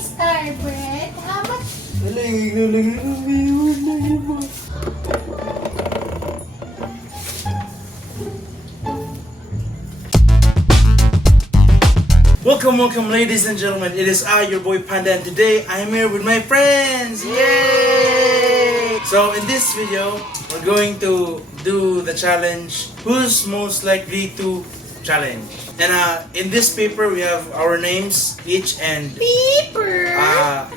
Star Bread. How much? Welcome, ladies and gentlemen. It is I, your boy Panda, and today I am here with my friends. Yay! So in this video, we're going to do the challenge. Who's most likely to challenge? And in this paper, we have our names each, and Paper.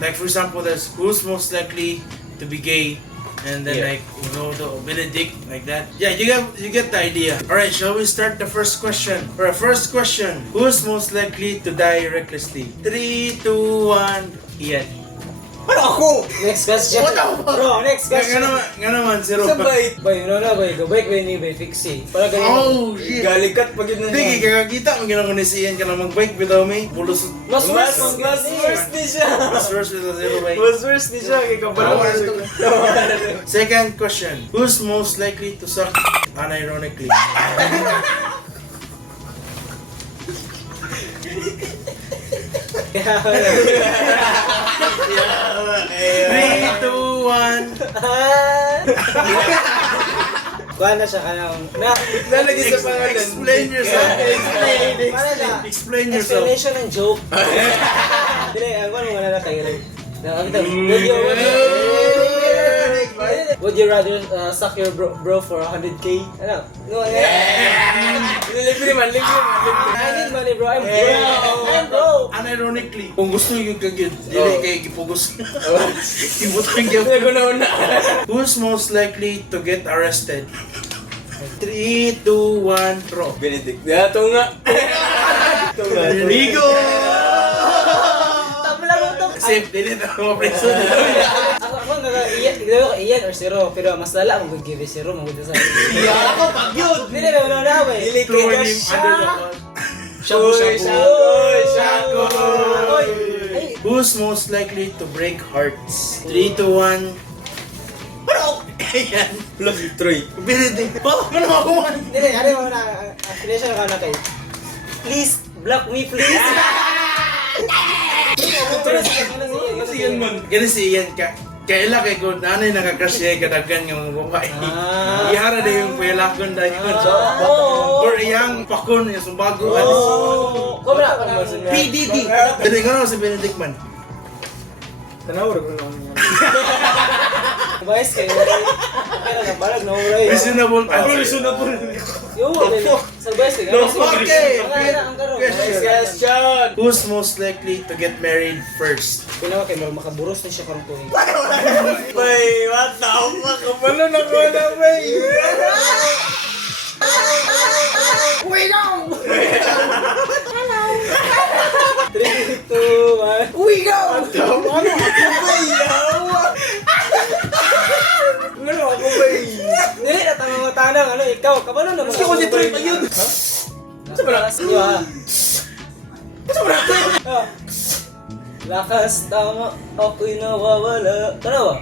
like for example, there's who's most likely to be gay, and then like you know the Benedict like that. Yeah, you get the idea. All right, shall we start the first question? For our first question, who's most likely to die recklessly? 3, 2, 1. Ian. Ano ako? Next question. Bro, next question. Nga naman, zero Sa pa. bait. Bay, no na bay. Go back bay ni bay fixi. Para ganyan. Oh shit. Galikat pag yun na. Hindi, kakakita mo ginagawa ni si Ian ka lang mag-bike without me. Pulos. Mas worse, Mas worse ni siya. Mas worse with a zero bike. Mas worse ni siya. Kaya kabalawan siya. Second question, who's most likely to suck unironically? Kaya 3, 2, 1. Kuha na siya kanang na. Lalagay sa pangalan. Explain yourself. Para siya. Explain yourself. Explanation ng joke. Dili, ang ano nga na kayo. Would you rather suck your bro for 100k? Ano? No, Libre man. I need money, bro. I'm broke. I'm broke. Unironically, kung gusto yung kagid, dili kay gipugos. Ibot kang Hindi ko na una. Who's most likely to get arrested? 3, 2, 1, throw. Benedict. Ito nga. Ito nga. Rigo! Tama lang ito. Safe, dili na mga preso. Ako iyan or zero, pero mas lala mo give zero mo sa. Ako pag yun. Dili na wala na ba. Dili Throwing kaya him siya. under the bus. Shabu-shabu. Shabu. Who's most likely to break hearts? 3, 2, 1. Ayan. Plus Troy. Benedict. Ano ako man? Dili, ano mo na affiliation ka na kay. Please block me please. Kasi yan man. Ganun si Ian ka. Kaila kay kung nanay nakakrush niya kadagan yung babae. Ah. Ihara na yung puyalakon dahil yun. Or iyang pakon yung sumbago. Kobra. PDD. Dali ka na si Benedict man. Tanawar ko lang yan. Guys, kayo. Pero na balag na uray. Reasonable answer. Reasonable. Yo, sa guys kayo. No, okay. Ang karo. Question. Question. Who's most likely to get married first? Pinawa kay makaburos na siya karong tuig. Bay, what the fuck? Kapalo na ko na, bay. We go. 3, 2, 1. We go. Ano ako, bay? Dili na tanong tanong ano ikaw kabalo na Gusto ko si Troy pa yun. Sa balas niyo ha. Lakas tama ako'y nawawala. Tanawa.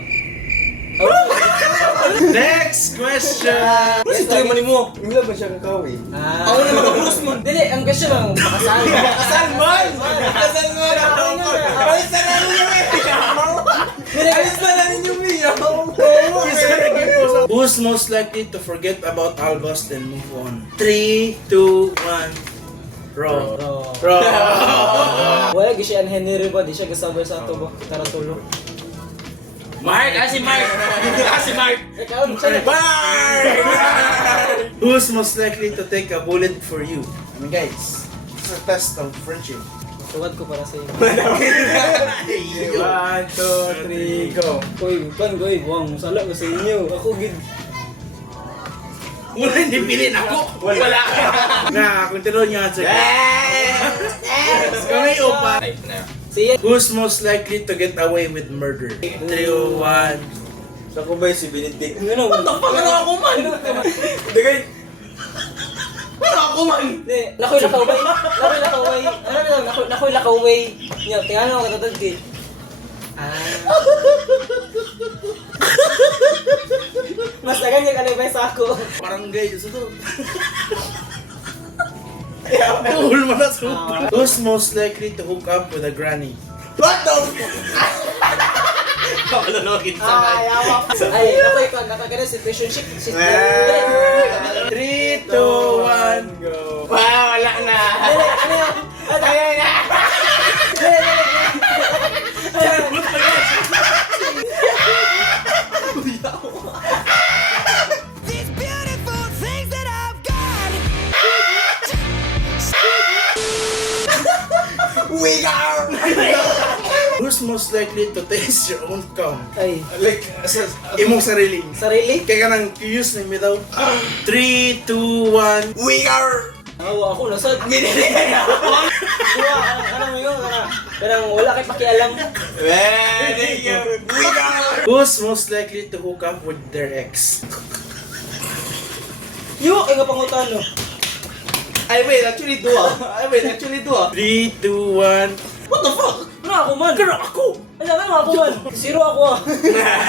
Next question. Si Troy man mo. Wala ba siya kakawi? Ako na makaburos mo. Dili, ang question lang makasal. Kasal man! Kasal man! Alis na namin yung Alis na namin yung Who's most likely to forget about Albus then move on? 3, 2, 1. Raw. Raw. Wala gi siya ang Henry ba di siya gasabay sa ato ba karatulo. Mark! Si Mark! Si Mark! Ikaw siya na. Who's most likely to take a bullet for you? I mean guys, this is a test of friendship. Tuwad ko para sa iyo. 1, 2, 3, go! Koy, koy, buwang musala ko sa inyo. Ako gid. Wala hindi pilin ako. Wala! Na, continue niya sa kami upa. Siya. Who's most likely to get away with murder? 3, 2, 1. Sa ko ba si Benedict? Ano? What the fuck Ano ako man? Dagay! Ano ako man? Nakoy lakaway. Nakoy lakaway. Ano na nakoy lakaway. Nya, tingnan mo katatad kay. Mas dagan niya kanay sa ako. Parang gay sa to. Cool mo na so. Who's most likely to hook up with a granny? What the Kamalulogin sa Ay, awa ko. Ay, nakoy ka, nakagana situationship. 3, 2, 1, go. Wow, wala na. Ano yun? Ayan na. These beautiful things that I've got. We are. Who's most likely to taste your own cum? Ay, Like, imong sarili. sarili? Kaya ka nang curious na bitaw. 3, 2, 1. We are. Awa ako, nasad. Ginili. Ano mo yun? Parang wala kay pakialam. Very good. We are. Who's most likely to hook up with their ex? Yo, ay nga pangutan no. Ay, wait, actually do 3, 2, 1. What the fuck? Ano ako man? Pero ako! Ano ako man? Zero ako ah.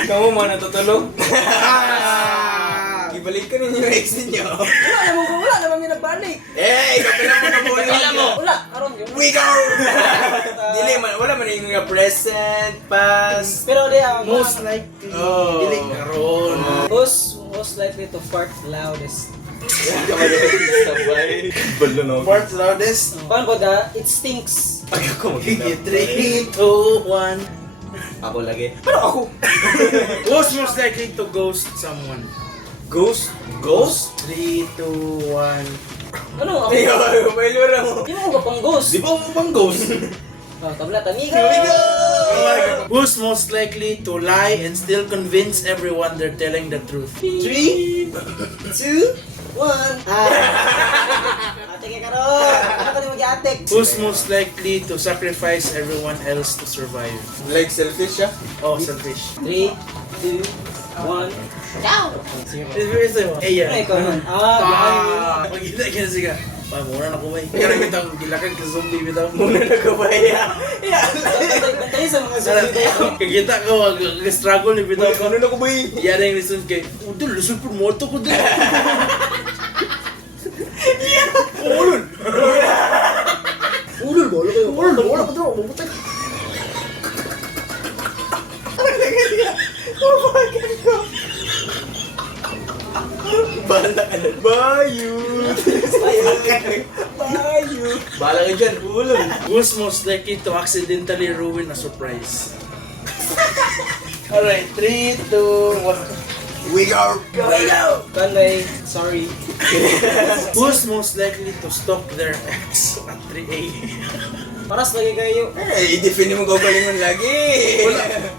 Kamu mo natutulog? Ah! Ibalik ka ninyo yung ex ninyo. Wala naman may nagbalik. Eh, ikaw pala mo nabuli. Wala mo. Wala, aron yun. We go! Dili man, wala man yung mga present, past. Pero di ang Most likely. Oh. Dili karon. most likely to fart loudest. Sabay. Balon ako. Fourth loudest. Paano ba da? It stinks. Ako 3, 2, 1. Ako lagi. Pero ako. Who's most likely to ghost someone? Ghost? Ghost? 3, 2, 1. Ano ako? Ayaw, may lura mo. Di mo ko pang ghost. Di ba mo pang ghost? Oh, tabla taniga. Who's most likely to lie and still convince everyone they're telling the truth? 3, 2, 1. Ate kay karon. Ano ka ni mag-atek? Who's most likely to sacrifice everyone else to survive? Like selfish siya? Oh, selfish. 3, 2, 1. Ciao. It's very Ay, ikaw nun. Ah, Pagkita ka na siya. Pa, muna na kumay. Kaya nang kitang gilakad ka zombie bitaw. Muna nagkabaya. bantay sa mga zombie kayo. Kagita ka, struggle ni bitaw. Ano na ko ba eh? Yan ang listen kay, udol, listen po mo ko din. Ulul! Ulul, bola kayo. Ulul, bola ka daw. Mabutay. Bahala ka na. Bayut! Bayut! Bahala ka dyan, ulol. Who's most likely to accidentally ruin a surprise? Alright, 3, 2, 1. We go! Kanay, sorry. Who's most likely to stalk their ex at 3 a.m.? Paras lagi kayo. Eh, i-define mo gagalingon lagi.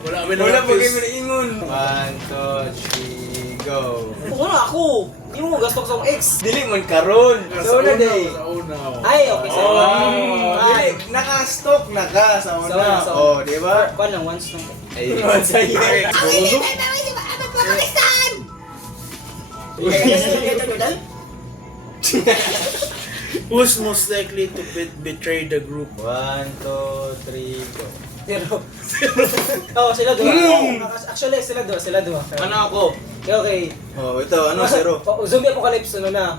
Wala Wala po kayo ingon. 1, 2, 3, go. Wala ako. Hindi mo gastok sa akong ex. Dili man karon. Sa Sa una day. Sa una. Ay, okay. Sa Dili, naka-stock na ka sa una. Sa una, sa una. Oh, di ba? Kuan lang, once lang. Ay, once a year. Ay, di ba? Amat mo Pakistan! Who's most likely to betray the group? 1, 2, 3, go. Pero, oh, sila dua. Actually, sila dua. Ano ako? Okay. Oh, ito, ano, zero. Oh, zombie apocalypse, ano na.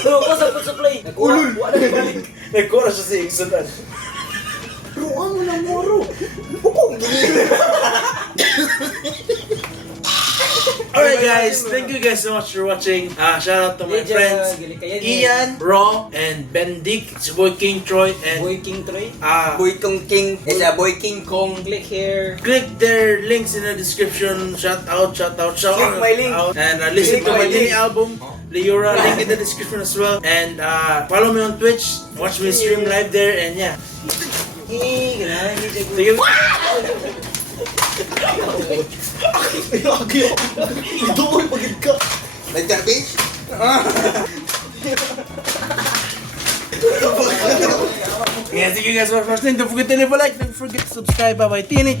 Pero, ko sa food supply. Ulul! Wala na balik. Nagkura siya sa igsunan. Ruang mo ng moro. Alright guys, thank you guys so much for watching. Shout out to my Medyo, friends gilikayan Ian, Raw, and Bendik. Si Boy King Troy and Boy King Troy. Boy Kong King. Boy King Kong. Click here. click their links in the description. Shout out. Click my link. And listen Click to my my mini link. album, Leora, link in the description as well. And follow me on Twitch. Watch me stream live there. And yeah. Sige. Nag-garbage? Yeah, thank you guys for watching. Don't forget to leave a like. Don't forget to subscribe. Bye bye. Tini.